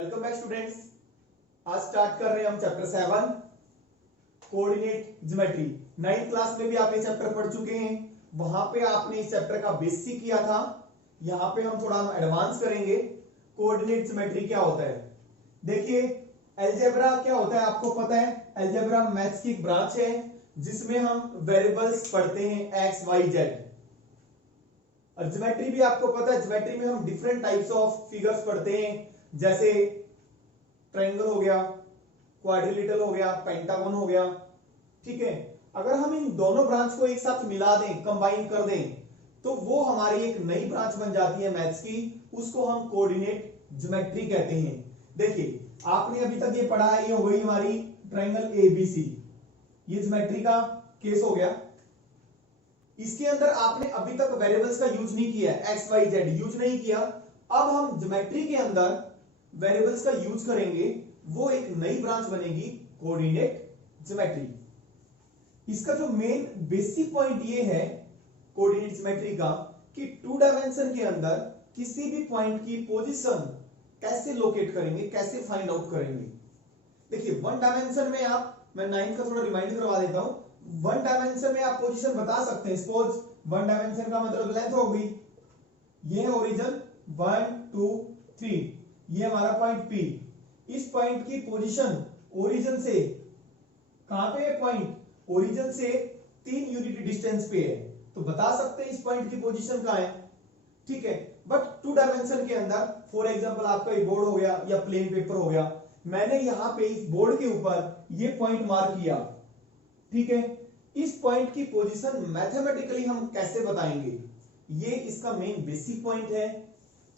Welcome back students. आज start कर रहे हैं हम chapter 7 coordinate geometry. 9th class में भी आप ये चैप्टर पढ़ चुके हैं। वहां पे आपने इस चैप्टर का बेसिक किया था। यहां पे हम थोड़ा एडवांस करेंगे। कोऑर्डिनेट ज्योमेट्री क्या होता है, देखिए अलजेब्रा क्या होता है आपको पता है। अलजेब्रा मैथ्स की एक ब्रांच है जिसमें हम वेरिएबल्स पढ़ते हैं एक्स वाई जेड। और ज्योमेट्री भी आपको पता है, ज्योमेट्री में हम डिफरेंट टाइप्स ऑफ फिगर्स पढ़ते हैं, जैसे ट्रायंगल हो गया, क्वाड्रिलेटरल हो गया, पेंटागन हो गया। ठीक है, अगर हम इन दोनों ब्रांच को एक साथ मिला दें, कंबाइन कर दें, तो वो हमारी एक नई ब्रांच बन जाती है मैथ्स की। उसको हम कोऑर्डिनेट ज्योमेट्री कहते हैं। देखिए आपने अभी तक ये पढ़ा है, ये हो गई हमारी ट्रायंगल एबीसी, ये ज्योमेट्री का केस हो गया। इसके अंदर आपने अभी तक वेरिएबल्स का यूज नहीं किया है, एक्स वाई जेड यूज नहीं किया। अब हम ज्योमेट्री के अंदर वेरिएबल्स का यूज करेंगे, वो एक नई ब्रांच बनेगी कोऑर्डिनेट ज्योमेट्री। इसका जो मेन बेसिक पॉइंट ये है कोऑर्डिनेट ज्योमेट्री का कि 2 डायमेंशन के अंदर किसी भी पॉइंट की पोजीशन कैसे लोकेट करेंगे, कैसे फाइंड आउट करेंगे। देखिए 1 डायमेंशन में मैं 9 का थोड़ा रिमाइंड करवा देता हूं। 1 डायमेंशन में आप पोजीशन बता सकते हैं। सपोज 1 डायमेंशन का मतलब लेंथ हो गई, ये है ओरिजिन 1 2 3, ये हमारा पॉइंट P। इस पॉइंट की पोजीशन ओरिजिन से कहां पे है, पॉइंट ओरिजिन से 3 यूनिट डिस्टेंस पे है, तो बता सकते हैं इस पॉइंट की पोजीशन कहां है। ठीक है, बट 2 डायमेंशन के अंदर फॉर एग्जांपल आपका एक बोर्ड हो गया या प्लेन पेपर हो गया, मैंने यहां पे इस बोर्ड के ऊपर ये पॉइंट मार्क किया। ठीक है, इस पॉइंट की पोजीशन मैथमेटिकली हम कैसे बताएंगे, ये इसका मेन बेसिक पॉइंट है।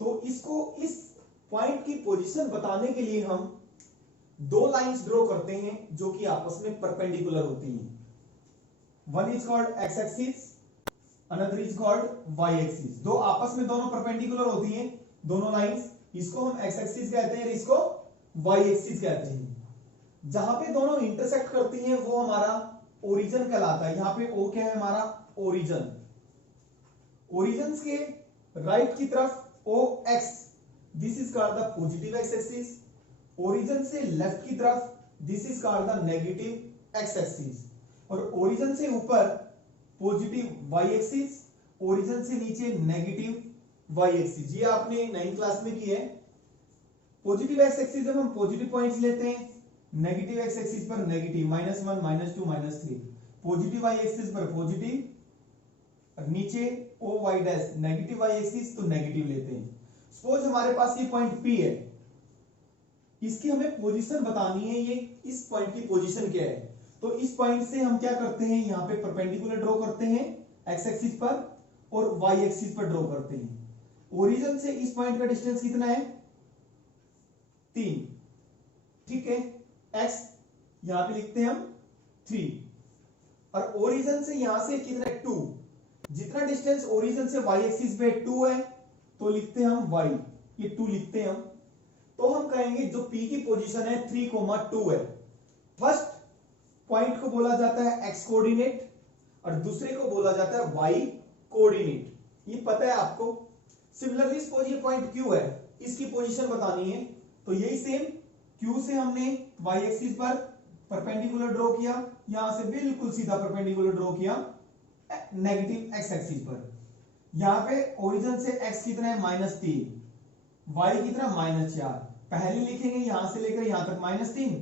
तो इसको इस पॉइंट की पोजीशन बताने के लिए हम 2 लाइंस ड्रॉ करते हैं जो कि आपस में परपेंडिकुलर होती हैं। One is called x axis, another is called y axis. दो आपस में दोनों परपेंडिकुलर होती हैं दोनों लाइंस, इसको हम एक्स एक्सिस कहते हैं, इसको वाई एक्सिस कहते हैं। जहां पे दोनों इंटरसेक्ट करती हैं वो हमारा ओरिजिन कहलाता है। यहां पे ओ क्या है, हमारा ओरिजिन। ओरिजिन के राइट की तरफ O X, this is called the positive x axis. Origin से लेफ्ट की तरफ this is called the negative x axis. और ओरिजिन से ऊपर पॉजिटिव वाई एक्सिस, ओरिजिन से नीचे नेगेटिव वाई एक्सिस। ये आपने 9th क्लास में की है। पॉजिटिव एक्स एक्सिस जब हम पॉजिटिव पॉइंट्स लेते हैं, नेगेटिव एक्स एक्सिस पर नेगेटिव -1 -2 -3, पॉजिटिव वाई एक्सिस पर पॉजिटिव, और नीचे O y dash negative y axis तो नेगेटिव लेते हैं। सपोज हमारे पास ये पॉइंट P है, इसकी हमें पोजीशन बतानी है, ये इस पॉइंट की पोजीशन क्या है। तो इस पॉइंट से हम क्या करते हैं, यहां पे परपेंडिकुलर ड्रॉ करते हैं एक्स एक्सिस पर और वाई एक्सिस पर ड्रॉ करते हैं। ओरिजिन से इस पॉइंट का डिस्टेंस कितना है, 3। ठीक है, एक्स यहां पे लिखते हैं हम 3, और ओरिजिन से यहां से कितना है, 2। जितना डिस्टेंस ओरिजिन से वाई एक्सिस पे 2 है तो लिखते हैं हम y, ये 2 लिखते हैं हम। तो हम कहेंगे जो P की पोजीशन है 3,2 है। फर्स्ट पॉइंट को बोला जाता है x कोऑर्डिनेट और दूसरे को बोला जाता है y कोऑर्डिनेट, ये पता है आपको। सिमिलरली सपोज ये पॉइंट Q है, इसकी पोजीशन बतानी है, तो यही सेम Q से हमने y एक्सिस पर परपेंडिकुलर ड्रॉ किया, यहां से बिल्कुल सीधा परपेंडिकुलर ड्रॉ किया नेगेटिव एक्स एक्सिस पर। यहां पे ओरिजिन से x कितना है, -3, y कितना -4। पहले लिखेंगे यहां से लेकर यहां तक -3,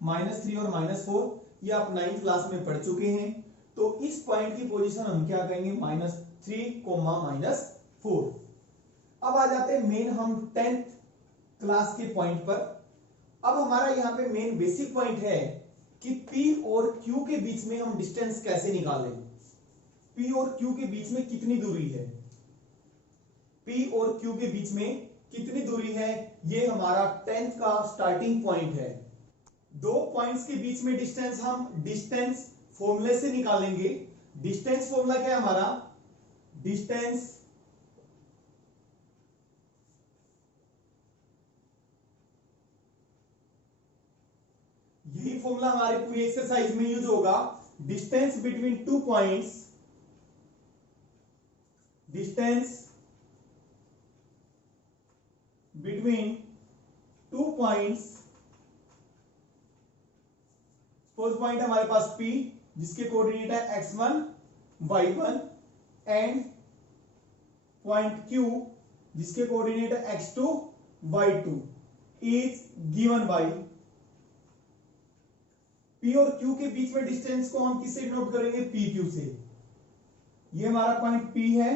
-3 और -4, ये आप 9th क्लास में पढ़ चुके हैं। तो इस पॉइंट की पोजीशन हम क्या कहेंगे, -3, -4। अब आ जाते हैं मेन हम 10th क्लास के पॉइंट पर। अब हमारा यहां पे मेन बेसिक पॉइंट है कि P और Q के बीच में हम डिस्टेंस कैसे निकालें। P और Q के बीच में कितनी दूरी है, P और Q के बीच में कितनी दूरी है, ये हमारा 10th का स्टार्टिंग पॉइंट है। दो पॉइंट्स के बीच में डिस्टेंस हम डिस्टेंस फॉर्मूले से निकालेंगे। डिस्टेंस फॉर्मूला क्या है हमारा, डिस्टेंस यही फॉर्मूला हमारी पूरी एक्सरसाइज में यूज होगा। Distance between 2 points, distance between 2 point हमारे पास P जिसके कोऑर्डिनेट है x1 y1 and point Q जिसके कोऑर्डिनेट है x2 y2 is given by P और Q के बीच में डिस्टेंस को हम किससे नोट करेंगे PQ से। ये हमारा पॉइंट P है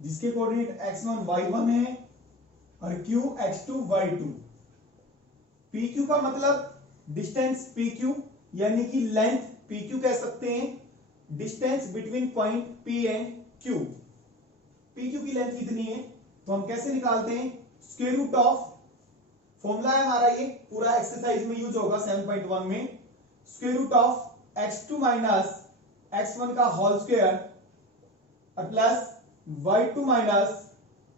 जिसके कोऑर्डिनेट x1 y1 है और Q x2 y2। PQ का मतलब डिस्टेंस PQ यानी कि लेंथ PQ कह सकते हैं, distance between point P and Q। PQ की लेंथ कितनी है तो हम कैसे निकालते हैं, स्क्वायर रूट ऑफ, फॉर्मूला है हमारा ये पूरा एक्सरसाइज में यूज होगा 7.1 में, square root of x2 minus x1 का whole square plus y2 minus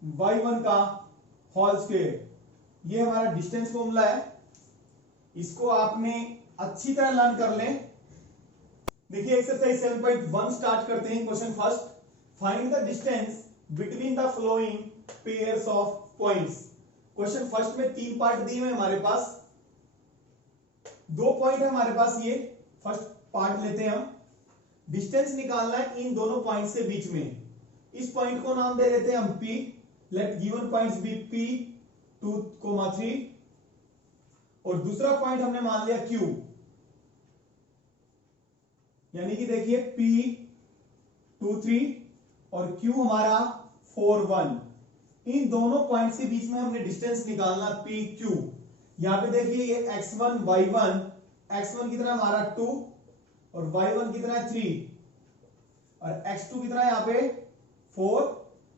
y1 का होल स्क्वायर। ये हमारा डिस्टेंस फॉर्मूला है, इसको आपने अच्छी तरह लर्न कर लें। देखिए एक्सरसाइज 7.1 स्टार्ट करते हैं। Question first, find the distance between the flowing pairs of points. Question first में 3 पार्ट दिए हुए हमारे पास, 2 पॉइंट है हमारे पास। ये फर्स्ट पार्ट लेते हैं हम, डिस्टेंस निकालना है इन दोनों पॉइंट्स के बीच में। इस पॉइंट को नाम दे देते हैं हम P, let given points be P 2, 3 और दूसरा पॉइंट हमने मान लिया Q, यानी कि देखिए P 2, 3 और Q हमारा 4, 1। इन दोनों पॉइंट्स के बीच में हमने डिस्टेंस निकालना PQ। यहां पे देखिए ये x1 y1, x1 कितना हमारा 2 और y1 कितना 3 और x2 कितना है यहां पे 4,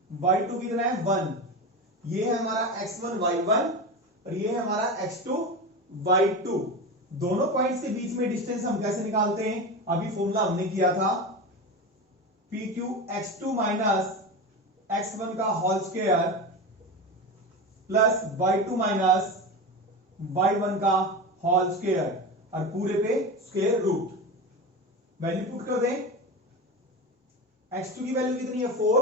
y2 कितना है 1। ये है हमारा x1 y1 और ये है हमारा x2 y2। दोनों पॉइंट्स के बीच में डिस्टेंस हम कैसे निकालते हैं, अभी फॉर्मूला हमने किया था PQ x2 माइनस x1 का whole square plus y2 minus y1 का होल स्क्वायर और पूरे पे स्क्वायर रूट। वैल्यू पुट कर दें, x2 की वैल्यू कितनी है 4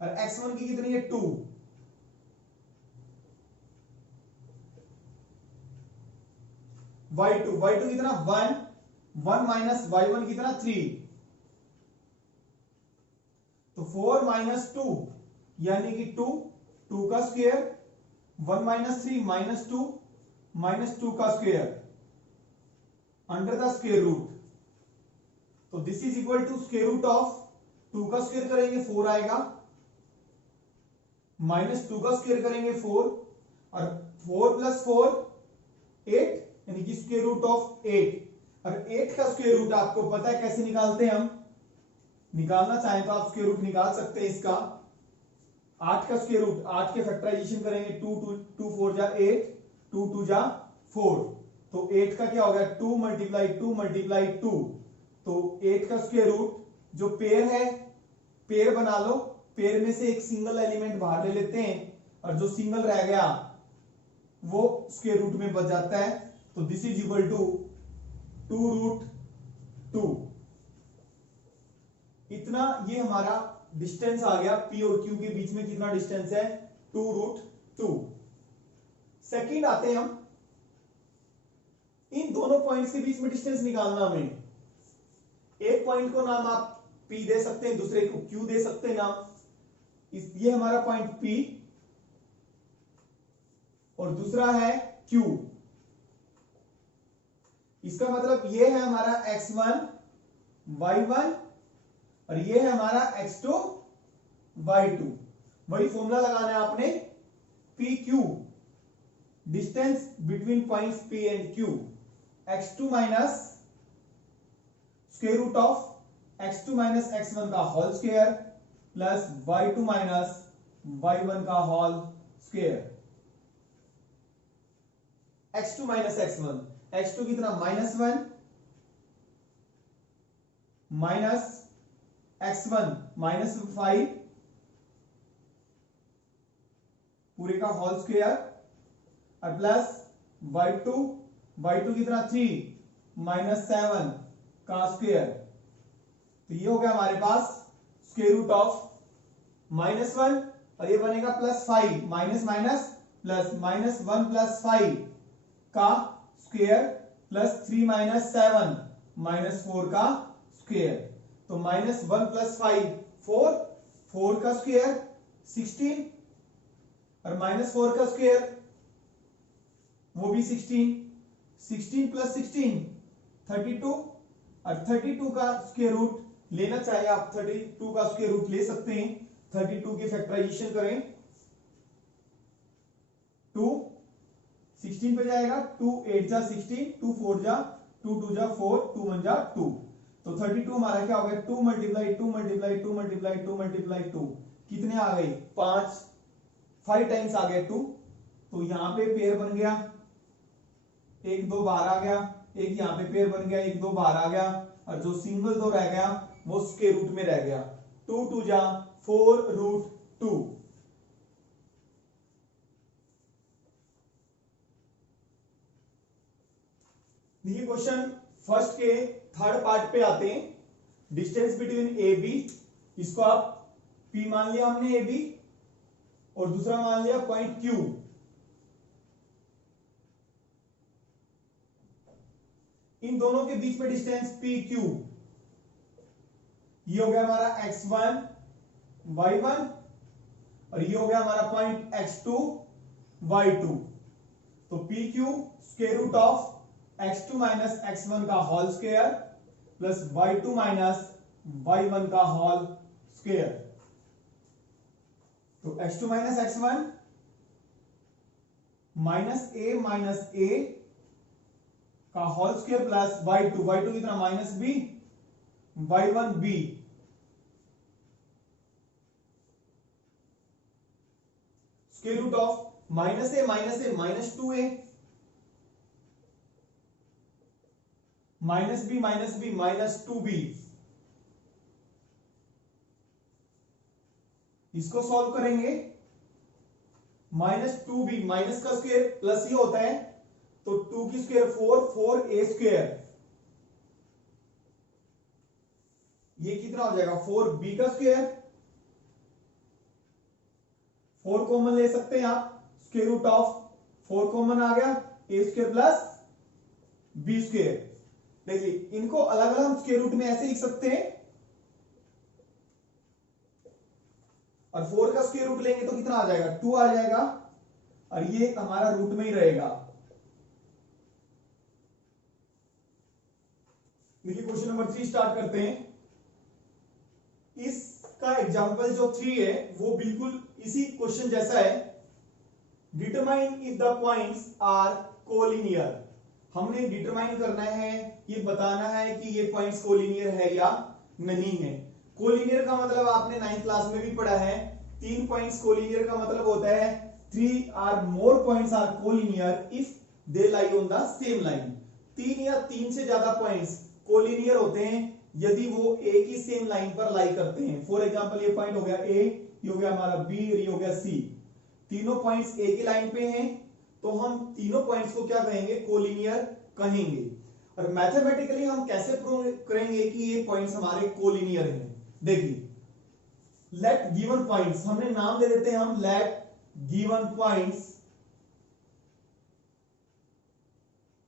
और x1 की कितनी है 2। y2 कितना 1 माइनस y1 कितना 3, तो 4 माइनस 2 यानी कि 2 का स्क्वायर, 1 माइनस 3 माइनस 2 का square under the square root. तो this is equal to square root of 2 का स्क्वायर करेंगे 4 आएगा, माइनस 2 का स्क्वायर करेंगे 4 और 4 प्लस 4 8 यानी कि स्क्वायर रूट ऑफ 8। और 8 का स्क्वायर रूट आपको पता है कैसे निकालते हैं हम, निकालना चाहें तो आप स्क्वायर रूट निकाल सकते हैं इसका। 8 का स्क्वायर रूट, 8 के फैक्टराइजेशन करेंगे 2 4 जा 8, 2 2 जा 4, तो 8 का क्या हो गया 2 मल्टीप्लाई 2, तो 8 का स्क्वायर रूट जो पेयर है, पेयर बना लो, पेयर में से एक सिंगल एलिमेंट बाहर ले लेते हैं और जो सिंगल रह गया वो स्क्वायर रूट में बच जाता है। तो दिस इज इक्वल टू 2√2। इतना ये हमारा डिस्टेंस आ गया P और Q के बीच में कितना डिस्टेंस है 2√2। सेकंड आते हैं हम, इन दोनों पॉइंट्स के बीच में डिस्टेंस निकालना हमें। एक पॉइंट को नाम आप P दे सकते हैं, दूसरे को Q दे सकते हैं नाम। ये हमारा पॉइंट P और दूसरा है Q। इसका मतलब ये है हमारा x1 y1 और ये है हमारा x2 y2। वही फॉर्मूला लगाना है आपने, PQ distance between points P and Q, x2 minus square root of x2 minus x1 का whole square plus y2 minus y1 का whole square. x2 minus x1, x2 कितना -1 माइनस x1 -5 पूरे का whole square और plus y2 कितना 3 -7 का square. तो ये हो गया हमारे पास स्क्वायर रूट ऑफ -1 और ये बनेगा +5, माइनस माइनस प्लस -1 + 5 का स्क्वायर प्लस 3 - 7 -4 का स्क्वायर। तो -1 + 5 4, 4 का स्क्वायर 16 और -4 का स्क्वायर वो भी 16, 16 + 16 32 और 32 का स्क्वायर रूट लेना चाहे आप 32 का स्क्वायर रूट ले सकते हैं। 32 की फैक्टराइजेशन करें 2 16 पे जाएगा, 2 8 जा 16, 2 4 जा 2 2 जा 4, 2 1 जा 2। तो 32 हमारा क्या हो गया 2 × 2 × 2 × 2 × 2 कितने आ गए 5 टाइम्स आ गए 2। तो यहां पे पेयर बन गया 1 2 बाहर आ गया, एक यहां पे पेयर बन गया 1 2 बाहर आ गया और जो सिंगल 2 रह गया वो स्क्वायर रूट में रह गया 2 2 जा 4√2। ये क्वेश्चन फर्स्ट के थर्ड पार्ट पे आते हैं। डिस्टेंस बिटवीन ए बी, इसको आप P मान लिया हमने ए बी और दूसरा मान लिया पॉइंट Q। इन दोनों के बीच में डिस्टेंस PQ, ये हो गया हमारा x1 y1 और ये हो गया हमारा पॉइंट x2 y2। तो PQ square root of x2 - x1 का whole square plus y2 - y1 का होल स्क्वायर। तो x2 - x1 -a का होल स्क्वायर प्लस y2 कितना -b y1b square root of -a -2a -b -2b। इसको solve करेंगे -2b minus का square plus ये होता है तो 2 की स्क्वायर 4 4a स्क्वायर, ये कितना हो जाएगा 4b का स्क्वायर। 4 कॉमन ले सकते हैं आप, स्क्वायर रूट ऑफ 4 कॉमन आ गया a square plus b square. देखिए इनको अलग अलग हम स्क्वायर रूट में ऐसे लिख सकते हैं और 4 का स्क्वायर रूट लेंगे तो कितना आ जाएगा 2 आ जाएगा और ये हमारा रूट में ही रहेगा। देखिए क्वेश्चन नंबर 3 स्टार्ट करते हैं। इसका एग्जांपल जो 3 है वो बिल्कुल इसी क्वेश्चन जैसा है। Determine if the points are collinear. हमने डिटरमाइन करना है, ये बताना है कि ये पॉइंट्स कोलिनियर है या नहीं है। कोलिनियर का मतलब आपने 9th क्लास में भी पढ़ा है, 3 पॉइंट्स कोलिनियर का मतलब होता है 3 or more points are collinear if they lie on the same line। 3 या 3 से ज्यादा पॉइंट्स कोलिनियर होते हैं यदि वो एक ही सेम लाइन पर लाई करते हैं। फॉर एग्जांपल ये पॉइंट हो गया ए, ये हो गया हमारा बी और ये हो गया सी। तीनों पॉइंट्स एक ही लाइन पे हैं तो हम तीनों पॉइंट्स को क्या कहेंगे कोलिनियर कहेंगे। और मैथमेटिकली हम कैसे प्रूव करेंगे कि ये पॉइंट्स हमारे कोलिनियर हैं। देखिए लेट गिवन पॉइंट्स, हमने नाम दे देते हैं हम लेट गिवन पॉइंट्स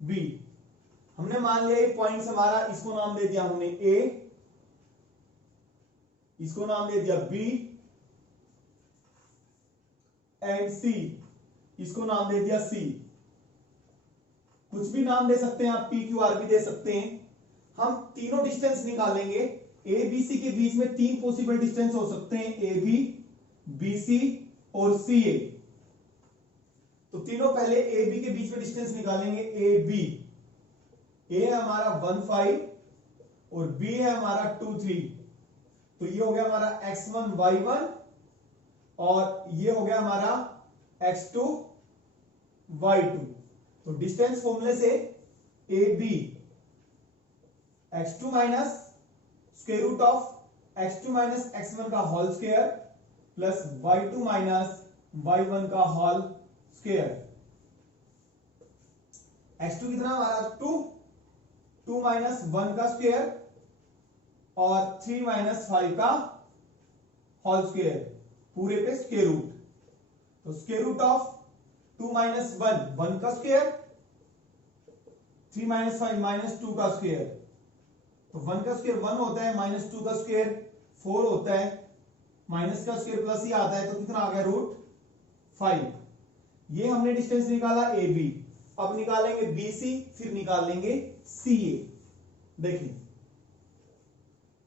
बी। हमने मान लिया ये पॉइंट्स हमारा, इसको नाम दे दिया हमने ए, इसको नाम दे दिया बी एंड सी, इसको नाम दे दिया सी। कुछ भी नाम दे सकते हैं आप, पी क्यू आर भी दे सकते हैं। हम तीनों डिस्टेंस निकालेंगे। ए बी सी के बीच में 3 पॉसिबल डिस्टेंस हो सकते हैं, ए बी, बी सी और सी ए। तो तीनों पहले ए बी के बीच में डिस्टेंस निकालेंगे। ए बी, ए है हमारा 1 5 और बी है हमारा 2 3। तो ये हो गया हमारा x1 y1 और ये हो गया हमारा x2 y2। तो डिस्टेंस फॉर्मूले से A B x2 minus square root of x2 minus x1 का whole square plus y2 minus y1 का होल स्क्वायर। x2 कितना हमारा 2, 2 माइनस 1 का स्क्वायर और 3 माइनस 5 का होल स्क्वायर, पूरे पे स्क्वायर रूट। तो स्क्वायर रूट ऑफ 2 माइनस 1 1 का स्क्वायर, 3 माइनस 5 माइनस 2 का स्क्वायर। तो 1 का स्क्वायर 1 होता है, माइनस 2 का स्क्वायर 4 होता है, माइनस का स्क्वायर प्लस ही आता है, तो कितना आ गया रूट 5। ये हमने डिस्टेंस निकाला ए बी। अब निकालेंगे बी सी, फिर निकाल लेंगे सी ए। देखिए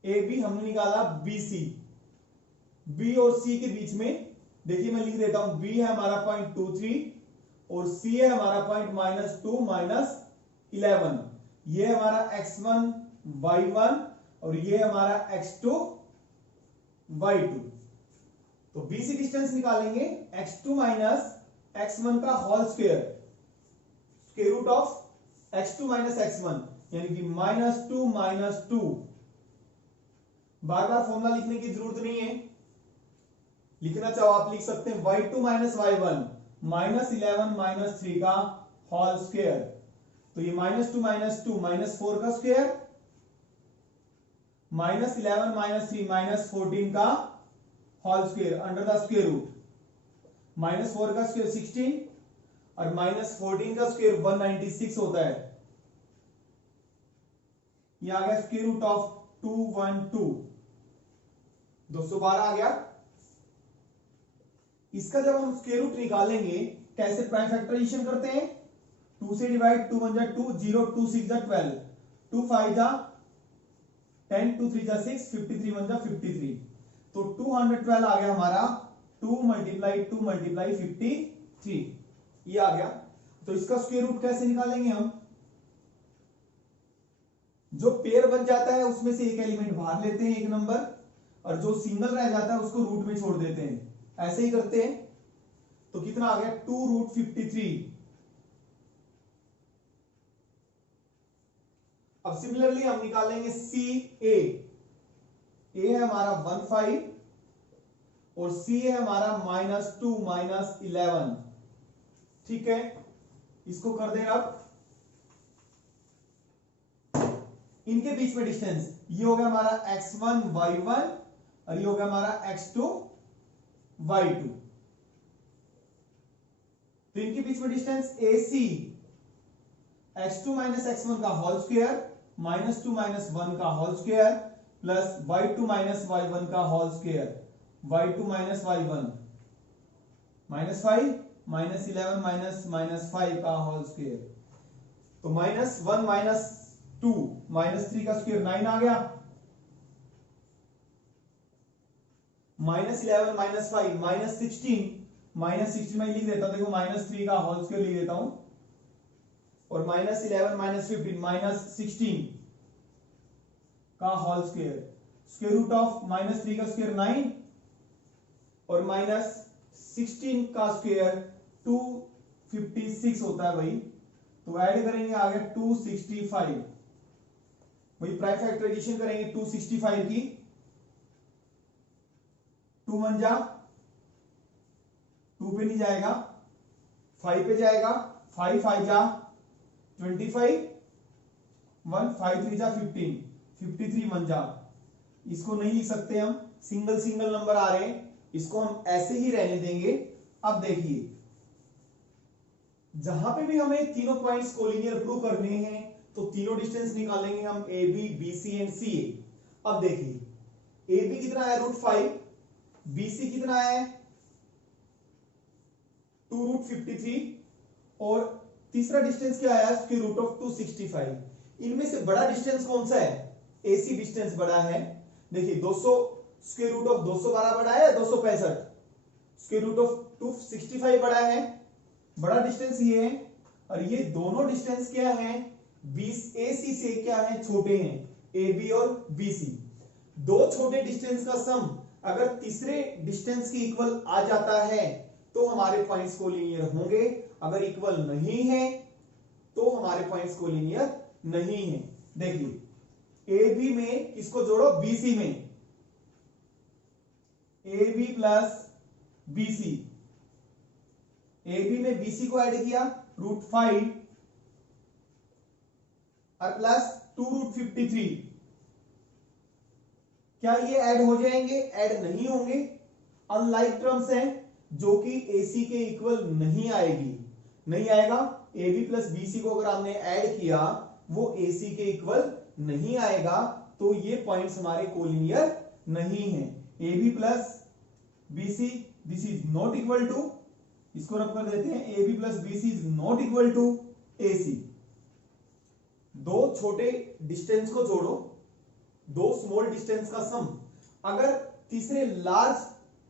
ए बी हमने निकाला, बी सी, बी और सी के बीच में देखिए मैं लिख देता हूं, बी है हमारा पॉइंट 23 और सी है हमारा पॉइंट -2 -11। ये है हमारा x1 y1 और ये है हमारा x2 y2। तो बी सी डिस्टेंस निकालेंगे, x2 माइनस x1 का whole square, square root of x2 minus x1, यानी कि -2 -2। बार बार फॉर्मूला लिखने की जरूरत नहीं है, लिखना चाहो आप लिख सकते हैं y2 माइनस y1 -11 -3 का होल स्क्वायर। तो ये -2 -2 -4 का स्क्वायर, -11 -3 -14 का whole square under the square root. -4 का स्क्वायर 16 और -14 का स्क्वायर 196 होता है। ये आ गया स्क्वायर रूट ऑफ 212, 212 आ गया। इसका जब हम स्क्वायर रूट निकालेंगे कैसे प्राइम फैक्टराइजेशन करते हैं, 2 से डिवाइड, 2 1 जा 2, 0 2 6 जा 12, 2 5 जा 10, 2 3 जा 6, 53 1 जा 53। तो 212 आ गया हमारा, 2 × 2 × 53, ये आ गया। तो इसका स्क्वायर रूट कैसे निकालेंगे हम, जो पेयर बन जाता है उसमें से एक एलिमेंट बाहर लेते हैं, एक नंबर, और जो सिंगल रह जाता है उसको रूट में छोड़ देते हैं, ऐसे ही करते हैं। तो कितना आ गया 2√53। अब सिमिलरली हम निकालेंगे सी ए है हमारा 15 और सी है हमारा -2 -11। ठीक है, इसको कर देना। अब इनके बीच में डिस्टेंस ये हो गया हमारा x1 y1 और ये हो गया हमारा x2 y2। तो इनके बीच में डिस्टेंस AC x2 - x1 का होल स्क्वायर -2 - 1 का whole square plus y2 - y1 का होल स्क्वायर, y2 - y1 -5 -11 -5 का होल स्क्वायर। तो -1 -2 -3 का स्क्वायर 9 आ गया, -11 -5 -16 में लिख देता हूं, देखो -3 का होल स्क्वायर लिख देता हूं, और -11 -15 -16 का whole square, square root of -3 का स्क्वायर 9 और -16 का स्क्वायर 256 होता है भाई। तो ऐड करेंगे आ गया 265, वही प्राइम फैक्टराइजेशन करेंगे 265 की, 2 1 जा 2 पे नहीं जाएगा, 5 पे जाएगा, 5 5 जा 25, 1 5 3 जा 15, 53 1 जा। इसको नहीं लिख सकते हम, सिंगल सिंगल नंबर आ रहे हैं, इसको हम ऐसे ही रहने देंगे। अब देखिए जहां पे भी हमें तीनों पॉइंट्स कोलिनियर प्रूव करने हैं तो तीनों डिस्टेंस निकालेंगे हम, A B B C and C A. अब देखिए ए बी कितना है √5, बी सी कितना है 2√53 और तीसरा डिस्टेंस क्या आया स्क्वायर रूट ऑफ 265। इनमें से बड़ा डिस्टेंस कौन सा है, एसी डिस्टेंस बड़ा है। देखिए 200 स्क्वायर रूट ऑफ 212 बड़ा है या 265, स्क्वायर रूट ऑफ 265 बड़ा है, बड़ा डिस्टेंस ये है। और ये दोनों डिस्टेंस क्या है, 20 एसी से क्या है छोटे हैं, ए बी और बी सी। दो छोटे डिस्टेंस का सम अगर तीसरे डिस्टेंस के इक्वल आ जाता है तो हमारे पॉइंट्स कोलिनियर होंगे, अगर इक्वल नहीं है तो हमारे पॉइंट्स कोलिनियर नहीं है। देखिए ए बी में किसको जोड़ो, बी सी में, A B plus B C, A B में बी सी को ऐड किया √5 और प्लस 2√53। क्या ये ऐड हो जाएंगे, ऐड नहीं होंगे, अनलाइक टर्म्स हैं जो कि एसी के इक्वल नहीं आएगी। नहीं आएगा। A B plus B C को अगर आपने ऐड किया वो ए सी के इक्वल नहीं आएगा, तो ये पॉइंट्स हमारे कोलिनियर नहीं है। A B plus B C this is not equal to, इसको रब कर देते हैं, A B plus B C is not equal to A C. दो छोटे डिस्टेंस को जोड़ो, दो स्मॉल डिस्टेंस का सम अगर तीसरे लार्ज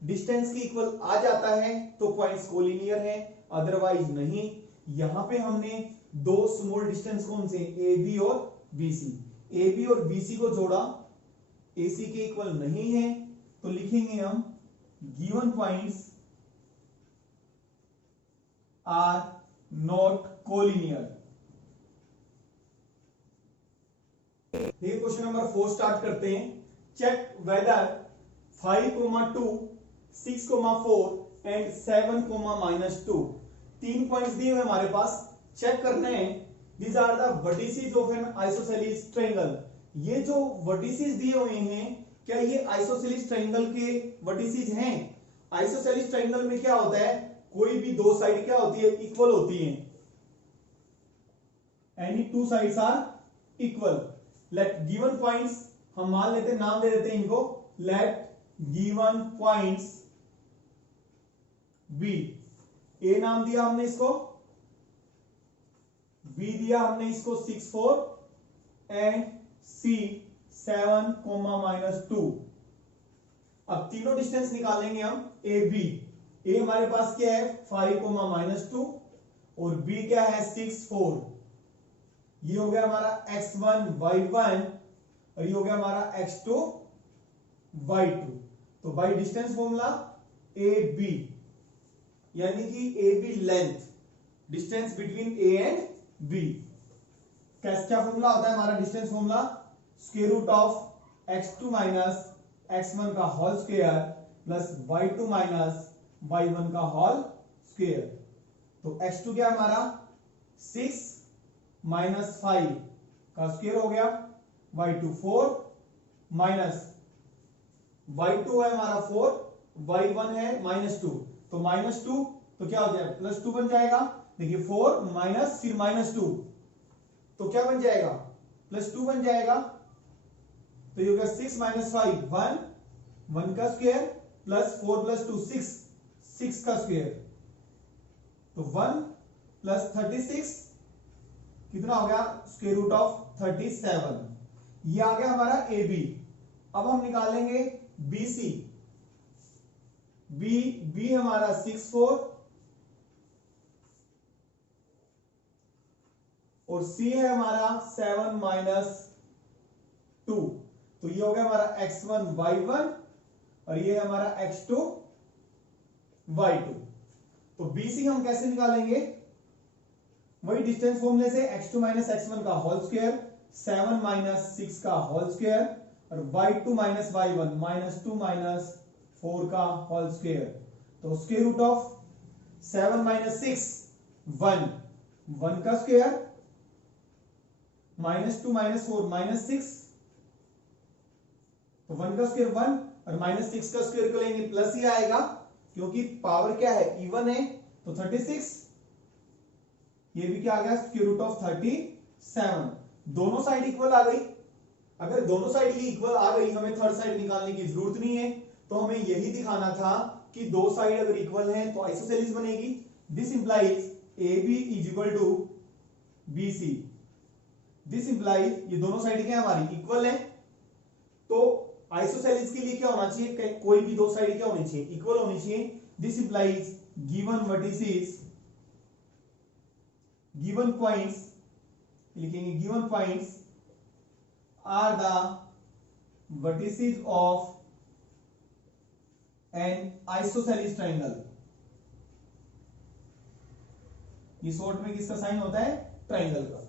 डिस्टेंस के इक्वल आ जाता है तो पॉइंट्स कोलिनियर है, अदरवाइज नहीं। यहां पे हमने दो स्मॉल डिस्टेंस कौन से, ए बी और बी सी, ए बी और बी सी को जोड़ा, ए सी के इक्वल नहीं है, तो लिखेंगे हम given points are not collinear. देखिए क्वेश्चन नंबर 4 स्टार्ट करते हैं। चेक वेदर 5,2 6,4 एंड 7,-2 तीन पॉइंट्स दिए हुए हमारे पास, चेक करना है these are the vertices of an isosceles triangle. ये जो वर्टिसेस दिए हुए हैं क्या ये आइसोसेलेस ट्रायंगल के वर्टिसेस हैं? आइसोसेलेस ट्रायंगल में क्या होता है, कोई भी दो साइड क्या होती है, इक्वल होती है। Any two sides are equal. Let given points, हम मान लेते हैं, नाम दे देते हैं इनको, let given points be, A नाम दिया हमने इसको, बी दिया हमने इसको 6, 4 एंड सी 7,-2। अब तीनों डिस्टेंस निकालेंगे हम, ए बी। ए हमारे पास क्या है 5,-2 और बी क्या है 6, 4। ये हो गया हमारा x1 y1 और ये हो गया हमारा x2 y2। तो by distance formula A B, यानी कि A B length, distance between A and B. क्या फॉर्मूला होता है हमारा distance formula, square root of x2 minus x1 का whole square plus y2 minus y1 का होल स्क्वायर। तो x2 क्या हमारा 6 माइनस 5 का स्क्वायर हो गया, y2 4 माइनस y2 है हमारा 4, y1 है -2, तो -2 तो क्या हो जाएगा +2 बन जाएगा। देखिए 4 माइनस फिर -2 तो क्या बन जाएगा, +2 बन जाएगा। तो ये होगा 6 माइनस 5 1, 1 का स्क्वायर प्लस 4 + 2 6, 6 का स्क्वायर, तो 1 + 36 कितना हो गया, स्क्वायर रूट ऑफ 37। ये आ गया हमारा ए बी। अब हम निकालेंगे बी सी। बी हमारा 6, 4 और सी है हमारा 7 - 2। तो ये हो गया हमारा x1 y1 और ये है हमारा x2 y2। तो BC हम कैसे निकालेंगे, वही डिस्टेंस फॉर्मूले से x2 - x1 का होल स्क्वायर 7 - 6 का होल स्क्वायर और y2 - y1 -2 - 4 का होल स्क्वायर। तो स्क्वायर रूट ऑफ 7 - 6 1, 1 का स्क्वायर -2 - 4 -6, तो 1 का स्क्वायर 1 और -6 का स्क्वायर को लेंगे प्लस ही आएगा क्योंकि पावर क्या है इवन है, तो 36। ये भी क्या आ गया स्क्वायर रूट ऑफ 37। दोनों साइड इक्वल आ गई। अगर दोनों साइड ही इक्वल आ गई, हमें थर्ड साइड निकालने की जरूरत नहीं है। तो हमें यही दिखाना था कि दो साइड अगर इक्वल हैं तो आइसोसेलेस बनेगी। This implies A B is equal to B C. This implies ये दोनों साइड क्या है हमारी इक्वल है, तो आइसोसेलेस के लिए क्या होना चाहिए, कोई भी दो साइड क्या होनी चाहिए, इक्वल होनी चाहिए। This implies given vertices, given points लिखेंगे, given points are the vertices of an isosceles triangle. ये शॉर्ट में किसका साइन होता है, ट्रायंगल का।